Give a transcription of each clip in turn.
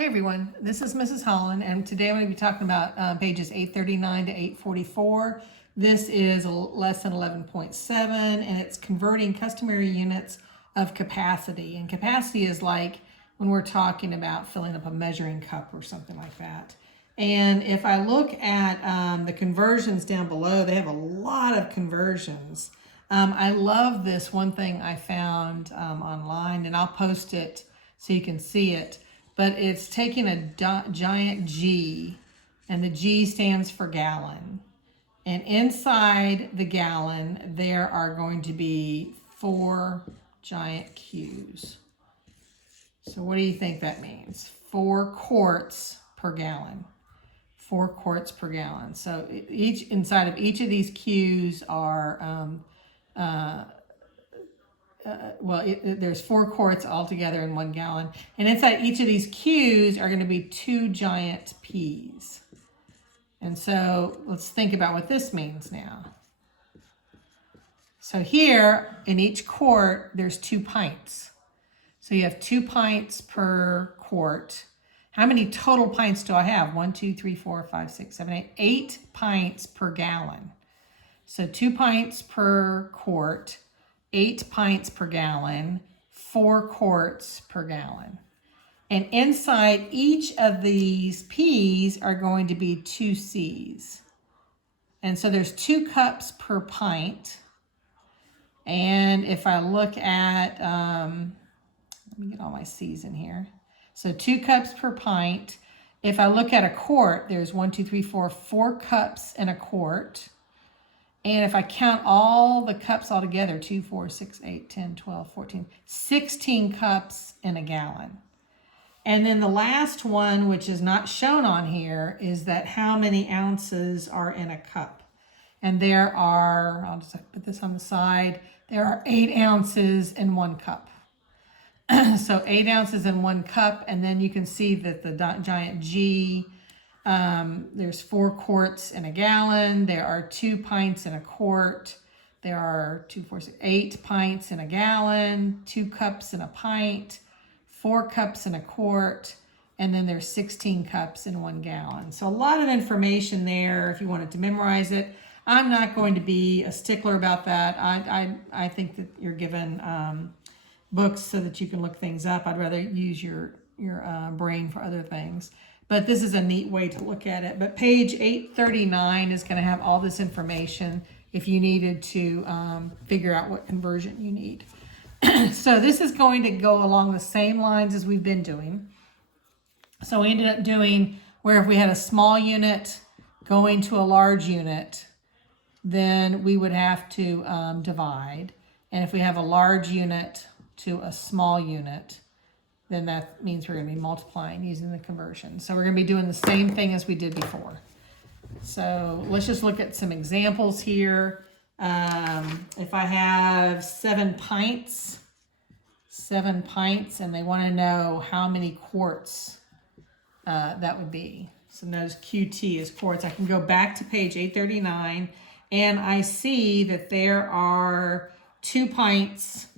Hey everyone, this is Mrs. Holland, and today I'm going to be talking about pages 839 to 844. This is lesson 11.7, and it's converting customary units of capacity. And capacity is like when we're talking about filling up a measuring cup or something like that. And if I look at the conversions down below, they have a lot of conversions. I love this one thing I found online, and I'll post it so you can see it. But it's taking a giant G, and the G stands for gallon. And inside the gallon, there are going to be 4 giant Q's. So what do you think that means? 4 quarts per gallon. 4 quarts per gallon. So inside of each of these Q's are there's 4 quarts altogether in 1 gallon. And inside each of these Q's are going to be 2 giant P's. And so let's think about what this means now. So here in each quart, there's 2 pints. So you have 2 pints per quart. How many total pints do I have? 1, 2, 3, 4, 5, 6, 7, 8. 8 pints per gallon. So 2 pints per quart. 8 pints per gallon, 4 quarts per gallon. And inside each of these P's are going to be 2 C's. And so there's 2 cups per pint. And if I look at, let me get all my C's in here. So 2 cups per pint. If I look at a quart, there's 1, 2, 3, 4 cups in a quart. And if I count all the cups all together, 2, 4, 6, 8, 10, 12, 14, 16 cups in a gallon. And then the last one, which is not shown on here, is that how many ounces are in a cup. And there are, I'll just put this on the side, there are 8 ounces in 1 cup. So 8 ounces in 1 cup, and then you can see that the giant G, there's 4 quarts in a gallon. There are 2 pints in a quart. There are 2, 4, 6, 8 pints in a gallon, 2 cups in a pint, 4 cups in a quart, and then there's 16 cups in 1 gallon. So a lot of information there if you wanted to memorize it. I'm not going to be a stickler about that. I think that you're given books so that you can look things up. I'd rather use your brain for other things. But this is a neat way to look at it. But page 839 is going to have all this information if you needed to figure out what conversion you need. So this is going to go along the same lines as we've been doing. So we ended up doing where if we had a small unit going to a large unit, then we would have to divide. And if we have a large unit to a small unit, then that means we're going to be multiplying using the conversion. So we're going to be doing the same thing as we did before. So let's just look at some examples here. If I have 7 pints, and they want to know how many quarts that would be. So notice QT is quarts. I can go back to page 839, and I see that there are 2 pints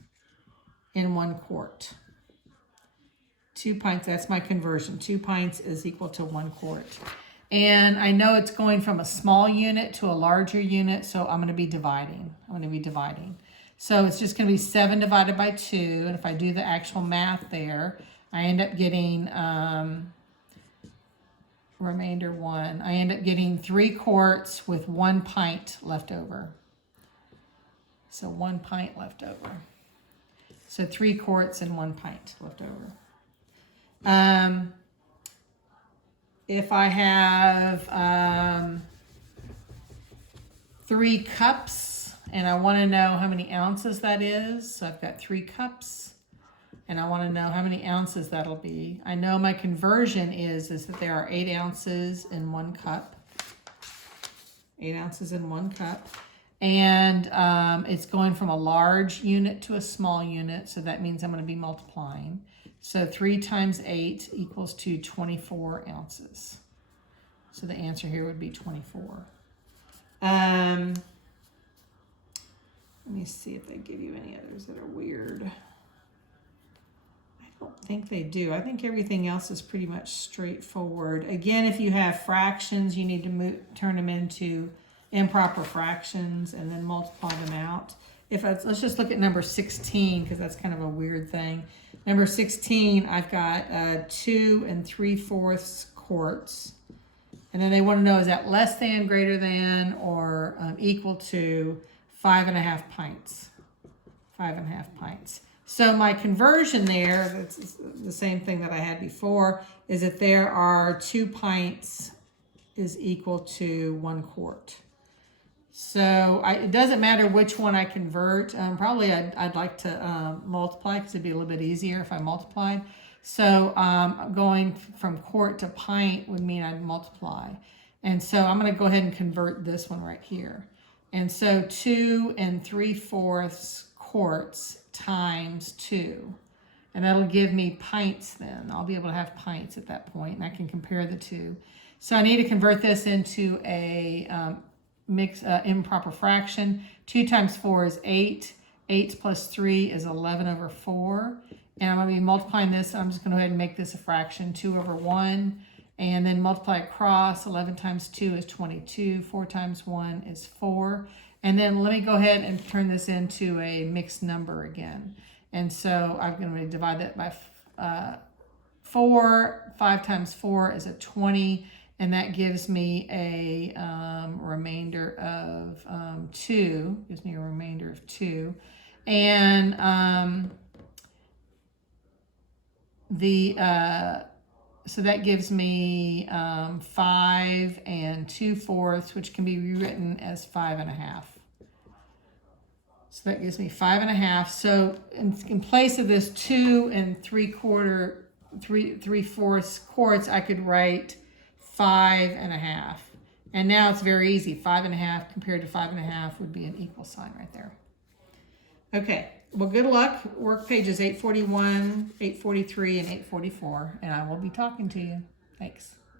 in 1 quart. 2 pints, that's my conversion. 2 pints is equal to 1 quart. And I know it's going from a small unit to a larger unit, so I'm going to be dividing. So it's just going to be 7 divided by 2. And if I do the actual math there, I end up getting remainder 1. I end up getting 3 quarts with 1 pint left over. So 1 pint left over. So 3 quarts and 1 pint left over. If I have 3 cups and I want to know how many ounces that is, so I've got 3 cups and I want to know how many ounces that'll be. I know my conversion is that there are 8 ounces in 1 cup. 8 ounces in 1 cup. And it's going from a large unit to a small unit, so that means I'm going to be multiplying. So 3 times 8 equals to 24 ounces. So the answer here would be 24. Let me see if they give you any others that are weird. I don't think they do. I think everything else is pretty much straightforward. Again, if you have fractions, you need to turn them into improper fractions and then multiply them out. Let's just look at number 16, because that's kind of a weird thing. Number 16, I've got 2 3/4 quarts. And then they want to know, is that less than, greater than, or equal to 5.5 pints? 5.5 pints. So my conversion there, that's the same thing that I had before, is that there are 2 pints is equal to 1 quart. So it doesn't matter which one I convert. Probably I'd like to multiply, because it'd be a little bit easier if I multiplied. So going from quart to pint would mean I'd multiply. And so I'm going to go ahead and convert this one right here. And so 2 3/4 quarts times 2. And that'll give me pints then. I'll be able to have pints at that point, and I can compare the two. So I need to convert this into a improper fraction. 2 times 4 is 8. 8 plus 3 is 11/4. And I'm going to be multiplying this. I'm just going to go ahead and make this a fraction, 2/1. And then multiply across. 11 times 2 is 22. 4 times 1 is 4. And then let me go ahead and turn this into a mixed number again. And so I'm going to divide that by 4. 5 times 4 is a 20. And that gives me a remainder of 2. Gives me a remainder of 2. And so that gives me 5 2/4, which can be rewritten as 5.5. So that gives me 5.5. So in place of this 2 3/4 quarts, I could write 5.5. And now it's very easy. 5.5 compared to 5.5 would be an equal sign right there. Okay, well, good luck. Work pages 841, 843, and 844, and I will be talking to you. Thanks.